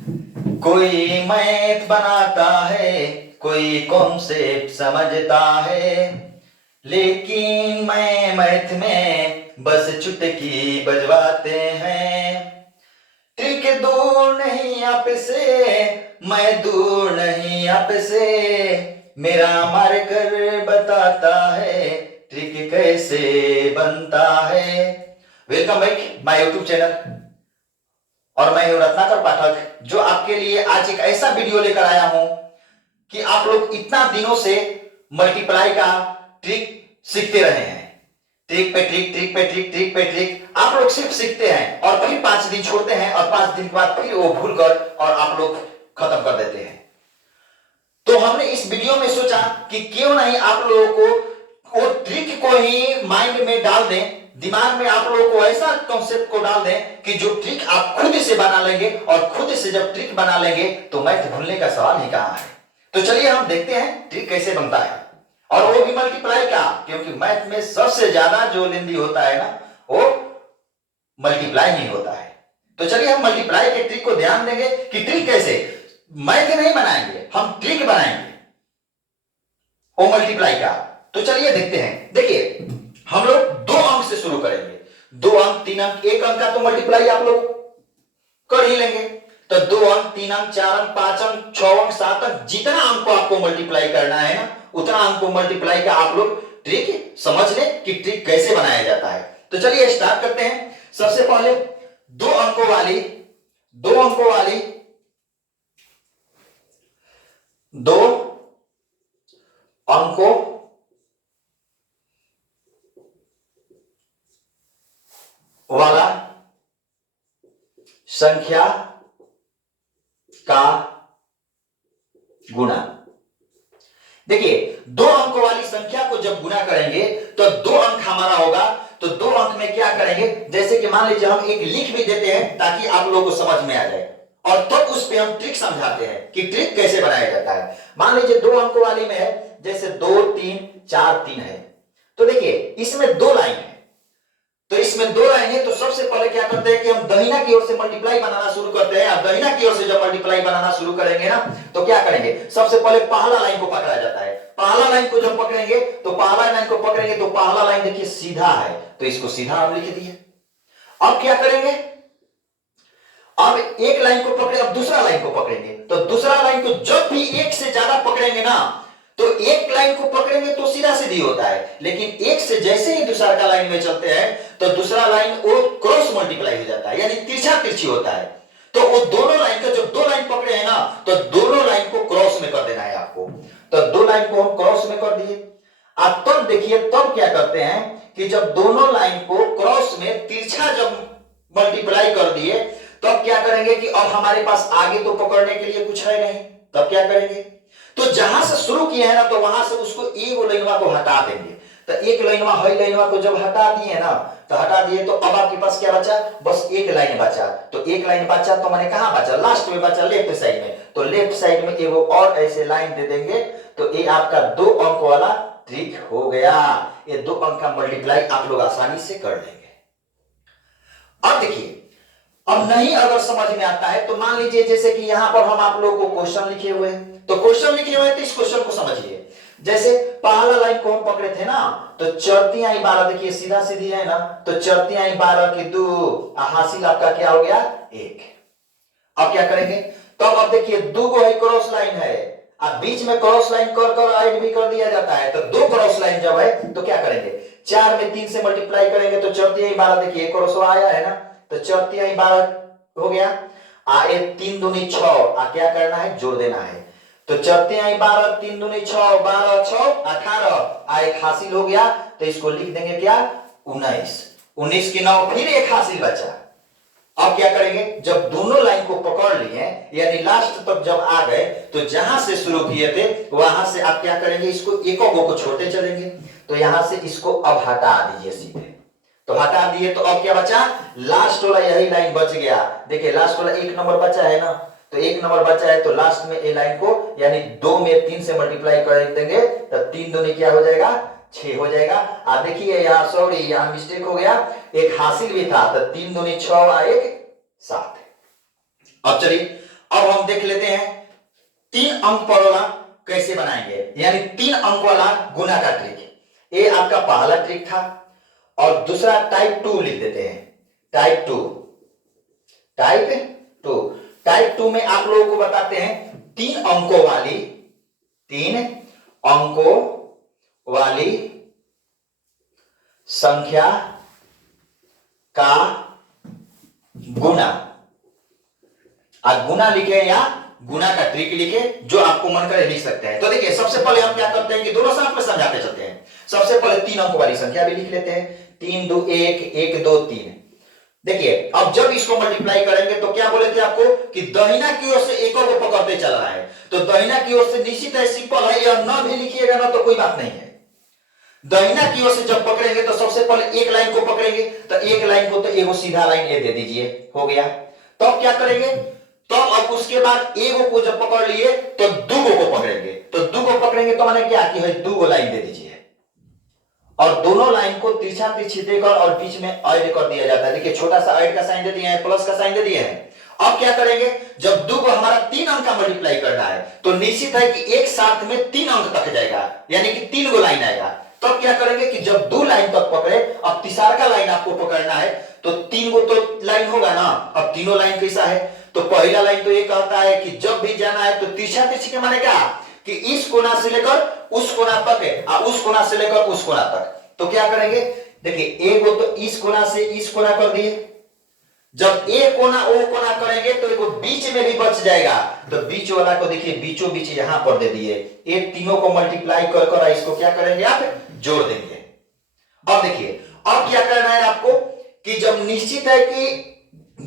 कोई मैथ बनाता है, कोई कॉन्सेप्ट समझता है, लेकिन मैं मैथ में बस चुटकी बजवाते हैं। ट्रिक दूर नहीं आपसे, मैं दूर नहीं आपसे, मेरा मार्कर बताता है ट्रिक कैसे बनता है। Welcome back my YouTube channel, और मैं हूं रत्नाकर पाठक, जो आपके लिए आज एक ऐसा वीडियो लेकर आया हूं कि आप लोग इतना दिनों से मल्टीप्लाई का ट्रिक सीखते रहे हैं। ट्रिक पे ट्रिक, ट्रिक पे ट्रिक, ट्रिक पे ट्रिक आप लोग सिर्फ सीखते हैं और फिर 5 दिन छोड़ते हैं और 5 दिन के बाद फिर वो भूल कर और आप लोग खत्म कर देते हैं। तो हमने इस वीडियो में सोचा कि क्यों नहीं आप लोगों को वो ट्रिक को ही माइंड में डाल दें, दिमाग में आप लोगों को ऐसा कॉन्सेप्ट को डाल दें कि जो ट्रिक आप खुद से बना लेंगे, और खुद से जब ट्रिक बना लेंगे तो मैथ भूलने का सवाल ही कहां है। तो चलिए हम देखते हैं ट्रिक कैसे बनता है, और वो भी मल्टीप्लाई का, क्योंकि मैथ में सबसे ज्यादा जो लेंदी होता है ना, वो मल्टीप्लाई ही होता है। तो चलिए हम मल्टीप्लाई के ट्रिक को ध्यान देंगे कि ट्रिक कैसे, मैथ नहीं बनाएंगे, हम ट्रिक बनाएंगे वो मल्टीप्लाई का। तो चलिए देखते हैं। देखिए हम लोग 2 अंक से शुरू करेंगे, 2 अंक, 3 अंक, 1 अंक का तो मल्टीप्लाई आप लोग कर ही लेंगे। तो 2 अंक, 3 अंक, 4 अंक, 5 अंक, 6 अंक, 7 अंक, जितना अंक को आपको मल्टीप्लाई करना है ना, उतना अंक को मल्टीप्लाई का आप लोग ट्रिक समझ लें कि ट्रिक कैसे बनाया जाता है। तो चलिए स्टार्ट करते हैं। सबसे पहले 2 अंकों वाली 2 अंकों वाला संख्या का गुणा। देखिए 2 अंकों वाली संख्या को जब गुणा करेंगे तो 2 अंक हमारा होगा। तो 2 अंक में क्या करेंगे, जैसे कि मान लीजिए हम एक लिख भी देते हैं ताकि आप लोगों को समझ में आ जाए, और तब तो उस पे हम ट्रिक समझाते हैं कि ट्रिक कैसे बनाया जाता है। मान लीजिए 2 अंकों वाली में है, जैसे 2 3 4 3 है। तो देखिए इसमें 2 लाइन है, तो इसमें 2 लाइन है। तो सबसे पहले क्या करते हैं कि हम दहिना की ओर से मल्टीप्लाई बनाना शुरू करते हैं। अब दहिना की ओर से जब मल्टीप्लाई बनाना शुरू करेंगे ना, तो क्या करेंगे, सबसे पहले पहला लाइन को पकड़ा जाता है। पहला लाइन को जब पकड़ेंगे तो पहला लाइन को पकड़ेंगे तो पहला लाइन देखिए सीधा है, तो इसको सीधा हम लिख दिए। अब क्या करेंगे, अब एक लाइन को पकड़े, अब दूसरा लाइन को पकड़ेंगे। तो दूसरा लाइन को जब भी एक से ज्यादा पकड़ेंगे ना, तो एक लाइन को पकड़ेंगे तो सीधा सीधी होता है, लेकिन एक से जैसे ही दूसरा का लाइन में चलते हैं तो दूसरा लाइन वो क्रॉस मल्टीप्लाई हो जाता है, यानी तिरछा तिरछी होता है। तो वो दोनों लाइन का, जब 2 लाइन पकड़े हैं ना, तो दोनों लाइन को क्रॉस में कर देना है आपको। तो 2 लाइन को हम क्रॉस में कर दिए। अब तब देखिए, तब क्या करते हैं कि जब दोनों लाइन को क्रॉस में तिरछा जब मल्टीप्लाई कर दिए, तब क्या करेंगे कि अब हमारे पास आगे तो पकड़ने के लिए कुछ है नहीं। तब क्या करेंगे, तो जहां से शुरू किया है ना, तो वहां से उसको एक लाइनवा को हटा देंगे। तो एक लाइनवा हई लाइनवा को जब हटा दिए ना, तो हटा दिए, तो अब आपके पास क्या बचा, बस एक लाइन बचा। तो एक लाइन बचा तो मैंने कहां बचा, लास्ट में बचा, लेफ्ट साइड में। तो लेफ्ट साइड में एगो और ऐसे लाइन दे देंगे, तो ये आपका 2 अंक वाला ट्रिक हो गया। ये 2 अंक का मल्टीप्लाई आप लोग आसानी से कर लेंगे। अब देखिए, अब नहीं अगर समझ में आता है तो मान लीजिए जैसे कि यहां पर हम आप लोगों को क्वेश्चन लिखे हुए हैं, तो क्वेश्चन लिखे हुए हैं, तो इस क्वेश्चन को समझिए। जैसे पहला लाइन को हम पकड़े थे ना, तो चरती आई 12, देखिए सीधा सीधी है ना, तो चरती आई 12 की 2, हासिल आपका क्या हो गया 1। अब क्या करेंगे, तो अब देखिए 2 को है क्रॉस लाइन है, अब बीच में क्रॉस लाइन कर कर ऐड भी कर दिया जाता है। तो 2 क्रॉस लाइन जब है तो क्या करेंगे, 4 में 3 से मल्टीप्लाई करेंगे तो चरती आई 12, देखिए क्रॉस आया है ना, तो चरती आई 12 हो गया। ए 3 दूनी 6, क्या करना है, जोड़ देना है। तो चरती आई 12, 3 दूनी 6, 12 6 18, एक हासिल हो गया। तो इसको लिख देंगे क्या, 19, 19 की 9, फिर एक हासिल बचा। अब क्या करेंगे, जब दोनों लाइन को पकड़ लिए, यानी लास्ट तक जब आ गए, तो जहां से शुरू किए थे वहां से आप क्या करेंगे, इसको एक को छोड़ते चलेंगे। तो यहां से इसको अब हटा दीजिए सीधे, तो हटा दिए, तो अब क्या बचा, लास्ट वाला यही लाइन बच गया। देखिए लास्ट वाला 1 नंबर बचा है ना, तो 1 नंबर बचा है, तो लास्ट में ए लाइन को यानी 2 में 3 से मल्टीप्लाई कर देंगे, तो 3 दूनी क्या हो जाएगा, 6 हो जाएगा। देखिए यहाँ सॉरी, यहाँ मिस्टेक हो गया, एक हासिल भी था, तो 3 दूनी 6 और 1 7। अब चलिए, अब हम देख लेते हैं 3 अंक पर वाला कैसे बनाएंगे, यानी 3 अंक वाला गुना का ट्रिक। ये आपका पहला ट्रिक था, और दूसरा टाइप 2 लिख देते हैं, टाइप 2। टाइप 2 में आप लोगों को बताते हैं 3 अंकों वाली संख्या का गुना। आप गुना लिखे या गुना का ट्रिक लिखे, जो आपको मन करे लिख सकते हैं। तो देखिए सबसे पहले हम क्या करते हैं कि दोनों साथ में समझाते चलते हैं। सबसे पहले 3 अंक वाली संख्या भी लिख लेते हैं, 3 2 1 1 2 3। देखिए अब जब इसको मल्टीप्लाई करेंगे तो क्या बोले थे आपको कि दाहिना की ओर से एकों को पकड़ते चल रहा है, तो दाहिना की ओर से निश्चित है, सिंपल है, यह ना भी लिखिएगा ना तो कोई बात नहीं है। दाहिना की ओर से जब पकड़ेंगे तो सबसे पहले एक लाइन को पकड़ेंगे, तो एक लाइन को तो एगो सीधा लाइन ए दे दीजिए, हो गया। तो अब क्या करेंगे, तो अब उसके बाद एगो को जब पकड़ लिए तो दूगो को पकड़ेंगे, तो दूगो पकड़ेंगे तो माने क्या कि है दूगो लाइन दे दीजिए, और दोनों लाइन को तिरछा तिरछी देकर और बीच में ऐड कर दिया जाता है। देखिए छोटा सा ऐड का साइन दे दिया है, प्लस का साइन दे दिया है। अब क्या करेंगे, जब दो को हमारा 3 अंक का मल्टीप्लाई करना है तो निश्चित है कि एक साथ में 3 अंक तक जाएगा, यानी कि 3 गो लाइन आएगा। तो अब क्या करेंगे कि जब 2 लाइन तक पकड़े, अब तीसरा का लाइन आपको पकड़ना है, तो 3 गो तो लाइन होगा ना। अब तीनों लाइन कैसा है, तो पहला लाइन तो ये कहता है कि जब भी जाना है तो तिरछा तिरछी के माने क्या कि इस कोना से लेकर उस कोना तक है, और उस कोना से लेकर उस कोना तक। तो क्या करेंगे, देखिए एगो तो इस कोना से इस कोना कर दिए, जब एक कोना ओ कोना करेंगे तो एगो बीच में भी बच जाएगा, तो बीच वाला को देखिए बीचों बीच यहां पर दे दिए। ये तीनों को मल्टीप्लाई कर कर इसको क्या करेंगे, आप जोड़ देंगे। अब देखिए अब क्या करना है आपको कि जब निश्चित है कि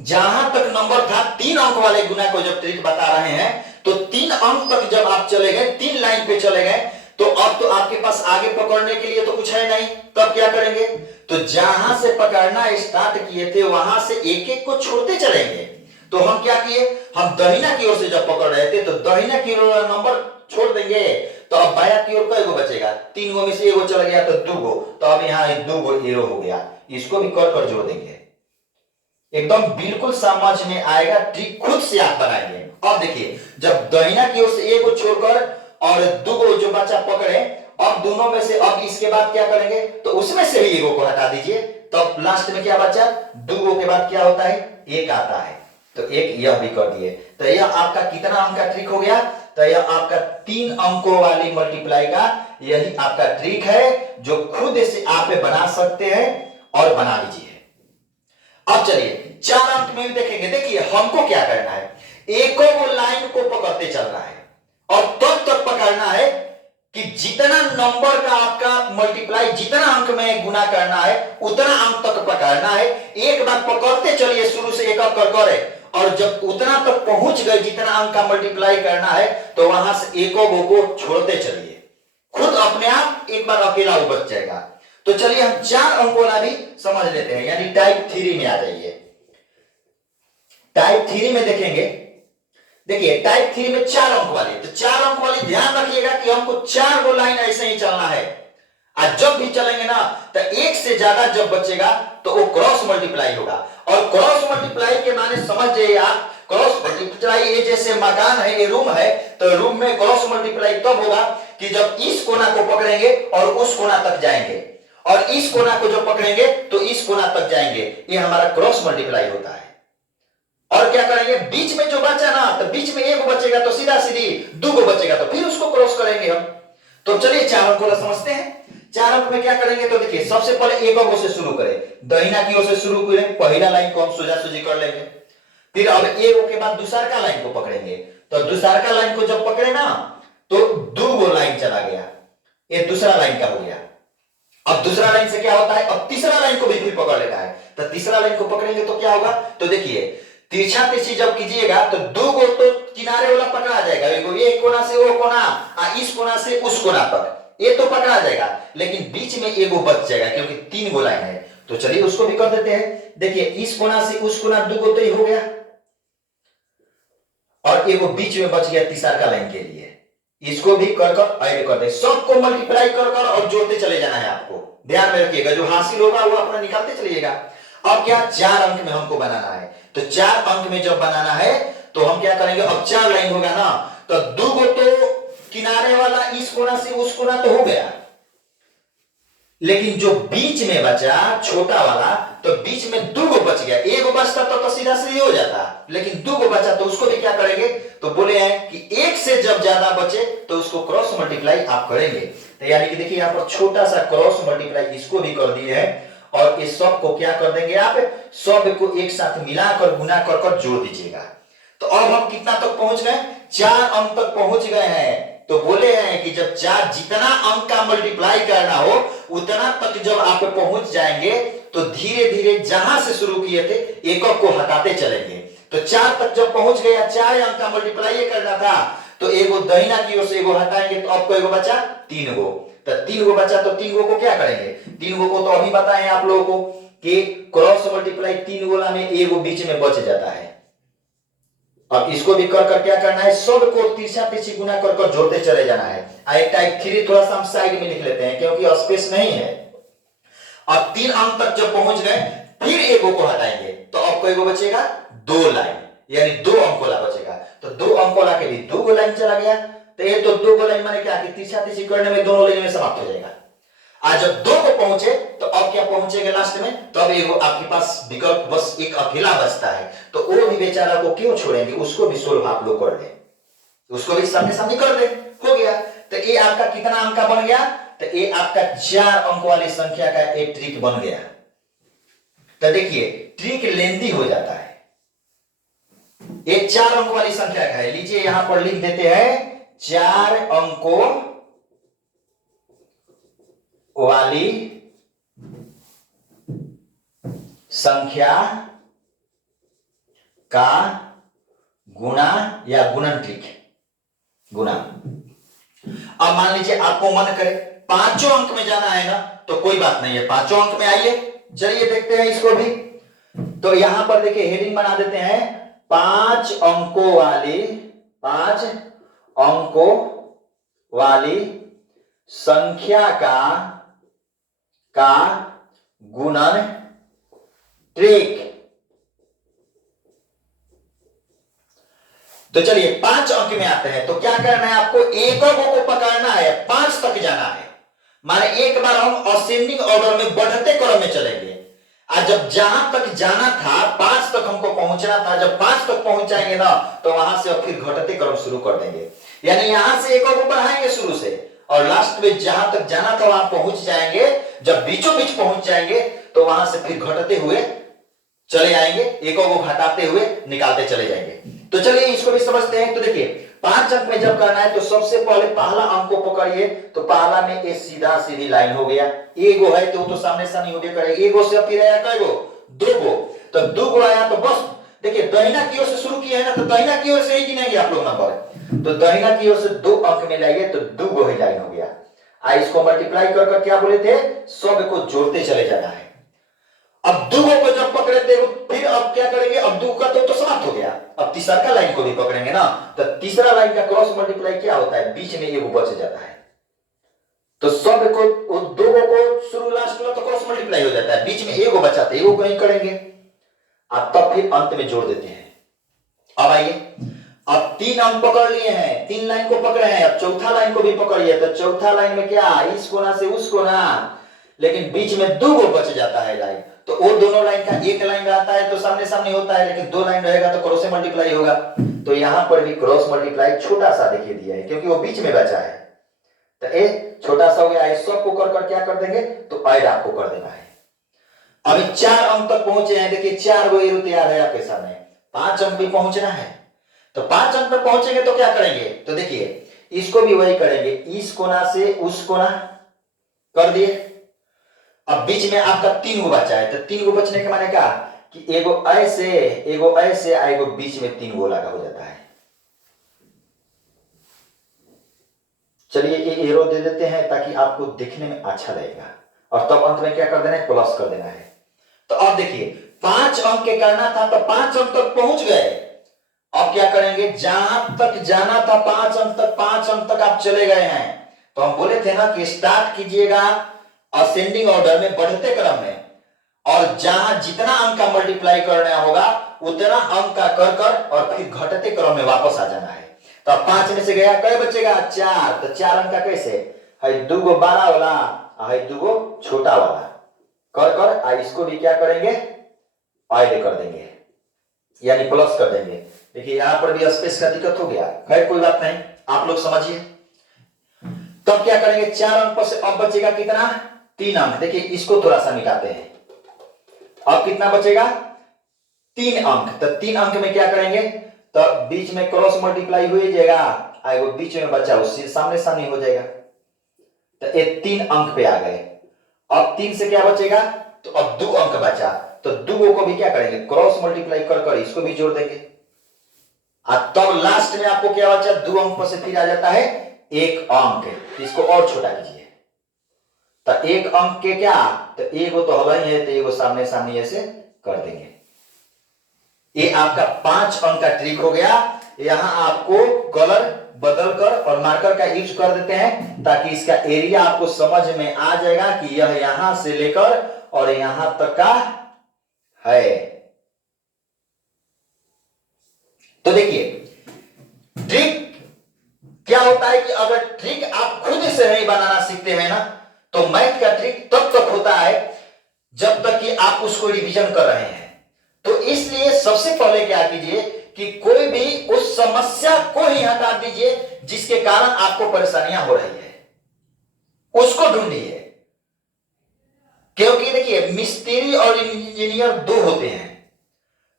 जहां तक नंबर था 3 अंक वाले गुना को जब ट्रिक बता रहे हैं, तो 3 अंक तक जब आप चले गए, 3 लाइन पे चले गए, तो अब तो आपके पास आगे पकड़ने के लिए तो कुछ है नहीं। तब क्या करेंगे, तो जहां से पकड़ना स्टार्ट किए थे वहां से एक एक को छोड़ते चलेंगे। तो हम क्या किए, हम दाहिना की ओर से जब पकड़ रहे थे तो दाहिना की ओर वाला नंबर छोड़ देंगे, तो अब बाया की ओर कई गो बचेगा, 3 गो में से एगो चल गया तो 2 गो, तो अब यहाँ 2 गो एरो हो गया, इसको भी कर कर जोड़ देंगे। एकदम बिल्कुल समझ में आएगा, ट्रिक खुद से आप बनाएंगे। अब देखिए जब दाहिना की ओर से एगो छोड़कर और 2 गो जो बच्चा पकड़े, अब दोनों में से अब इसके बाद क्या करेंगे, तो उसमें से भी एगो को हटा दीजिए, तब लास्ट में क्या बचा, 2 गो के बाद क्या होता है, 1 आता है, तो 1 यह भी कर दिए। तो यह आपका कितना अंक का ट्रिक हो गया, तो यह आपका 3 अंकों वाली मल्टीप्लाई का यही आपका ट्रिक है, जो खुद से आप बना सकते हैं और बना लीजिए। अब चलिए 4 अंक में भी देखेंगे। देखिए हमको क्या करना है, एको वो लाइन को पकड़ते चल रहा है और तब तक पकड़ना है कि जितना नंबर का आपका मल्टीप्लाई, जितना अंक में गुना करना है उतना अंक तक पकड़ना है। एक बार पकड़ते चलिए शुरू से एक एक कर करे, और जब उतना तक पहुंच गए जितना अंक का मल्टीप्लाई करना है, तो वहां से एको गो को छोड़ते चलिए, खुद अपने आप एक बार अकेला वो बच जाएगा। तो चलिए हम 4 अंक वाला भी समझ लेते हैं, यानी टाइप 3 में आ जाइए। टाइप 3 में देखेंगे, देखिए टाइप 3 में 4 अंक वाले, तो 4 अंक वाले ध्यान रखिएगा कि हमको 4 गो लाइन ऐसे ही चलना है, और जब भी चलेंगे ना तो एक से ज्यादा जब बचेगा तो वो क्रॉस मल्टीप्लाई होगा। और क्रॉस मल्टीप्लाई के माने समझ जाइए आप, क्रॉस मल्टीप्लाई ये जैसे मकान है, ये रूम है, तो रूम में क्रॉस मल्टीप्लाई तब होगा कि जब इस कोना को पकड़ेंगे और उस कोना तक जाएंगे, और इस कोना को जब पकड़ेंगे तो इस कोना तक जाएंगे, ये हमारा क्रॉस मल्टीप्लाई होता है। और क्या करेंगे, बीच में जो बचा ना, तो बीच में एक बचेगा तो सीधा सीधी 2 गो बचेगा, तो फिर उसको क्रॉस करेंगे हम। तो चलिए 4 अंक को समझते हैं। 4 अंक में क्या करेंगे, तो देखिए सबसे पहले एक अंक से शुरू करें, दाहिना की ओर से शुरू करें, पहला लाइन को हम सोजा सोजी कर लेंगे। फिर अब एक के बाद दूसरा का लाइन को पकड़ेंगे, तो दूसरा का लाइन को जब पकड़े ना तो 2 गो लाइन चला गया, ये दूसरा लाइन का हो गया। अब दूसरा लाइन से क्या होता है, अब तीसरा लाइन को भी फिर पकड़ लेना है, तो तीसरा लाइन को पकड़ेंगे तो क्या होगा, तो देखिए तिरछा तिरछी जब कीजिएगा तो 2 गो तो किनारे वाला पकड़ा जाएगा, एक कोना से वो कोना, इस कोना से उस कोना तक ये तो पकड़ा जाएगा, लेकिन बीच में एगो बच जाएगा क्योंकि 3 गो लाइन है। तो चलिए उसको भी कर देते हैं। देखिए इस कोना से उस कोना 2 गो तो ही हो गया, और एगो बीच में बच गया तीसरा का लाइन के लिए, इसको भी कर कर ऐड कर दे, सबको मल्टीप्लाई कर कर और जोड़ते चले जाना है आपको। ध्यान में रखिएगा, जो हासिल होगा वो अपना निकालते चलिएगा। अब क्या 4 अंक में हमको बनाना है, तो 4 अंक में जब बनाना है तो हम क्या करेंगे, करेंगे, अब 4 लाइन होगा ना, तो 2 गो तो किनारे वाला इस कोना से उस कोना तो हो गया, लेकिन जो बीच में बचा छोटा वाला, तो बीच में 2 गो बच गया। एक गो बचता तो सीधा सीधी हो जाता, लेकिन 2 गो बचा तो उसको भी क्या करेंगे, तो बोले हैं कि एक से जब ज्यादा बचे तो उसको क्रॉस मल्टीप्लाई आप करेंगे। तो यानी कि देखिए यहां पर छोटा सा क्रॉस मल्टीप्लाई इसको भी कर दिए हैं, और इस सब को क्या कर देंगे, आप सब को एक साथ मिलाकर गुना कर जोड़ दीजिएगा। तो अब हम कितना तक पहुंच गए, 4 अंक तक पहुंच गए हैं। तो बोले हैं कि जब 4 जितना अंक का मल्टीप्लाई करना हो उतना तक जब आप पहुंच जाएंगे, तो धीरे धीरे जहां से शुरू किए थे एकक को हटाते चलेंगे। तो 4 तक जब पहुंच गए, 4 अंक का मल्टीप्लाई करना था, तो एगो दाहिना की ओर से एगो हटाएंगे, तो आपको एगो बचा 3 गो। तो 3 गो बचा, तो 3 गो को क्या करेंगे, 3 गो को तो अभी बताएं आप लोगों को कि क्रॉस मल्टीप्लाई 3 गोला में एगो बीच में बच जाता है। अब इसको भी कर क्या करना है, सब को तीसरा तीसरी गुना कर जोड़ते चले जाना है। आई टाइप 3 थोड़ा सा हम साइड में लिख लेते हैं क्योंकि स्पेस नहीं है। अब 3 अंक तक जब पहुंच गए, फिर एगो को हटाएंगे, तो आपको एगो बचेगा 2 लाइन, यानी 2 अंक वाला बचेगा। तो 2 अंक वाला के भी 2 गो लाइन चला गया। तो ये तो 2 गो लाइन माने क्या कि तीसरा तीसरी करने में दोनों लाइन में समाप्त हो जाएगा। आज जब 2 को पहुंचे, तो अब क्या पहुंचेगा लास्ट में, तो अब एगो आपके पास विकल्प बस एक अकेला बचता है। तो वो भी बेचारा को क्यों छोड़ेंगे, उसको भी सोल्व आप लोग कर ले, उसको भी सामने सामने कर दे, हो गया। तो ये आपका कितना अंक का बन गया, तो ये आपका 4 अंक वाली संख्या का एक ट्रिक बन गया। तो देखिए ट्रिक लेंदी हो जाता है, ये 4 अंक वाली संख्या का है। लीजिए यहां पर लिख देते हैं 4 अंकों वाली संख्या का गुणा या गुणन ट्रिक, गुणा। अब मान लीजिए आपको मन करे 5 अंक में जाना है ना, तो कोई बात नहीं है, 5 अंक में आइए, चलिए देखते हैं इसको भी। तो यहां पर देखिए हेडिंग बना देते हैं 5 अंकों वाली संख्या का गुणन ट्रिक। तो चलिए 5 अंक में आते हैं, तो क्या करना है आपको, एककों को पकड़ना है, 5 तक जाना है। माने एक बार हम असेंडिंग ऑर्डर में बढ़ते क्रम में चलेंगे। आज जब जहां तक जाना था 5 तक हमको पहुंचना था, जब 5 तक पहुंच जाएंगे ना, तो वहां से अब फिर घटते क्रम शुरू कर देंगे। यानी यहां से एककों को बढ़ाएंगे शुरू से, और लास्ट में जहां तक जाना था वहां पहुंच जाएंगे। जब बीचों बीच पहुंच जाएंगे, तो वहां से फिर घटते हुए चले आएंगे, एककों को घटाते हुए निकालते चले जाएंगे। तो चलिए इसको भी समझते हैं। तो देखिए 5 अंक में जब करना है, तो सबसे पहले पहला अंक को पकड़िए। तो पहला में एक सीधा सीधी लाइन हो गया, एगो है तो सामने सामने हो गया, एगो से फिर आया कई गो, 2 गो। तो 2 गो आया, तो बस देखिए दाहिना की ओर से शुरू किया है ना, तो दाहिना की ओर से ही गिनेंगे आप लोग नंबर। तो दाहिना की ओर से 2 अंक में लाइए, तो 2 गो ही लाइन हो गया। इसको मल्टीप्लाई कर क्या बोले थे, सब को जोड़ते चले जाना है। अब 2 को जब पकड़े थे, फिर अब क्या करेंगे, अब 2 का तो समाप्त हो गया। अब तीसरा का लाइन को भी पकड़ेंगे ना, तो तीसरा लाइन का क्रॉस मल्टीप्लाई क्या होता है, बीच में ये वो बच जाता है। तो सब को 2 को शुरू लास्ट में तो क्रॉस मल्टीप्लाई हो जाता है, बीच में एगो बचा था, एगो कहीं करेंगे, अब तब फिर अंत में जोड़ देते हैं। अब आइए, अब 3 अंक पकड़ लिए हैं, 3 लाइन को पकड़े हैं, अब चौथा लाइन को भी पकड़िए। तो चौथा लाइन में क्या, इस कोना से उस कोना, लेकिन बीच में 2 गो बच जाता है लाइन। तो वो दोनों लाइन का एक लाइन रहता है तो सामने सामने होता है, लेकिन 2 लाइन रहेगा तो क्रॉस मल्टीप्लाई होगा। तो यहां पर भी क्रॉस मल्टीप्लाई छोटा सा देखिए दिया है, क्योंकि वो बीच में बचा है। तो ए छोटा सा हो गया, इस सब को कर क्या कर देंगे, तो ऐड आपको कर देना है। अभी 4 अंक तक पहुंचे हैं, देखिए 4 गो एरो तैयार है आपके सामने, 5 अंक भी पहुंचना है। तो 5 अंक तक पहुंचेंगे तो क्या करेंगे, तो देखिए इसको भी वही करेंगे, इस कोना से उस कोना कर दिए। अब बीच में आपका 3 गो बचा है, तो 3 गो बचने के माने क्या कि एगो ऐसे एगो बीच में 3 गो लगा हो जाता है। चलिए ये एरो दे देते हैं ताकि आपको देखने में अच्छा लगेगा, और तब अंत में क्या कर देना है, प्लस कर देना है। तो अब देखिए 5 अंक के करना था, तो 5 अंक तक पहुंच गए। अब क्या करेंगे, जहां तक जाना था 5 अंक तक आप चले गए हैं। तो हम बोले थे ना कि स्टार्ट कीजिएगा असेंडिंग ऑर्डर में, बढ़ते क्रम में, और जहां जितना अंक का मल्टीप्लाई करना होगा उतना अंक का कर कर और फिर घटते क्रम में वापस आ जाना है। तो अब 5 में से गया कै बचेगा 4, तो 4 अंक का कैसे है, 2 गो बड़ा वाला है, 2 गो छोटा वाला कर कर इसको भी क्या करेंगे ऐड कर देंगे यानी प्लस कर देंगे। देखिए यहां पर भी स्पेस का दिक्कत हो गया, खैर कोई बात नहीं, आप लोग समझिए। तब क्या करेंगे 4 अंक पर से अब बचेगा कितना 3 अंक। देखिए इसको थोड़ा सा मिटाते हैं, अब कितना बचेगा 3 अंक। तो 3 अंक में क्या करेंगे, तो बीच में क्रॉस मल्टीप्लाई हो जाएगा, आएगा बीच में बचा उससे सामने सामने हो जाएगा। तो ये 3 अंक पे आ गए। अब 3 से क्या बचेगा, तो अब 2 अंक बचा, तो 2 को भी क्या करेंगे क्रॉस मल्टीप्लाई कर कर इसको भी जोड़ देंगे। तब लास्ट में आपको क्या बचा 2 अंक पर से फिर आ जाता है 1 अंक। इसको और छोटा कीजिए, तो 1 अंक के क्या, तो एगो तो हल ही है, तो एगो सामने सामने ऐसे कर देंगे। ये आपका 5 अंक का ट्रिक हो गया। यहां आपको कलर बदल कर और मार्कर का यूज कर देते हैं ताकि इसका एरिया आपको समझ में आ जाएगा कि यह यहां से लेकर और यहां तक का है। तो देखिए ट्रिक क्या होता है कि अगर ट्रिक आप खुद से नहीं बनाना सीखते हैं ना, तो मैथ का ट्रिक तब तक होता है जब तक कि आप उसको रिवीजन कर रहे हैं। तो इसलिए सबसे पहले क्या कीजिए कि कोई भी उस समस्या को ही हटा दीजिए जिसके कारण आपको परेशानियां हो रही है, उसको ढूंढिए। क्योंकि देखिए मिस्त्री और इंजीनियर 2 होते हैं।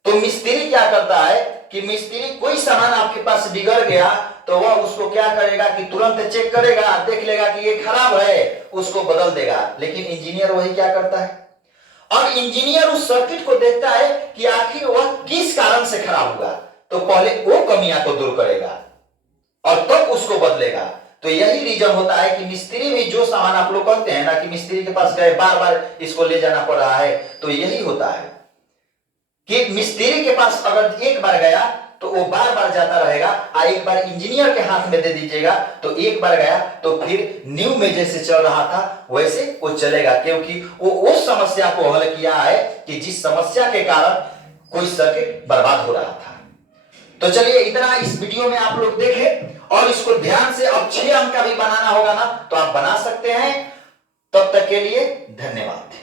तो मिस्त्री क्या करता है कि मिस्त्री कोई सामान आपके पास बिगड़ गया तो वह उसको क्या करेगा कि तुरंत चेक करेगा, देख लेगा कि ये खराब है, उसको बदल देगा। लेकिन इंजीनियर वही क्या करता है, और इंजीनियर उस सर्किट को देखता है कि आखिर वह किस कारण से खराब हुआ, तो पहले वो कमियां को दूर करेगा और तब उसको बदलेगा। तो यही रीजन होता है कि मिस्त्री भी जो सामान आप लोग कहते हैं ना कि मिस्त्री के पास गए बार बार इसको ले जाना पड़ रहा है, तो यही होता है कि मिस्त्री के पास अगर एक बार गया तो वो बार बार जाता रहेगा, और एक बार इंजीनियर के हाथ में दे दीजिएगा तो एक बार गया तो फिर न्यू में जैसे चल रहा था वैसे वो चलेगा, क्योंकि वो उस समस्या को हल किया है कि जिस समस्या के कारण कोई सर्किट बर्बाद हो रहा था। तो चलिए इतना इस वीडियो में आप लोग देखें और इसको ध्यान से, अब 6 अंक का भी बनाना होगा ना तो आप बना सकते हैं। तब तक के लिए धन्यवाद।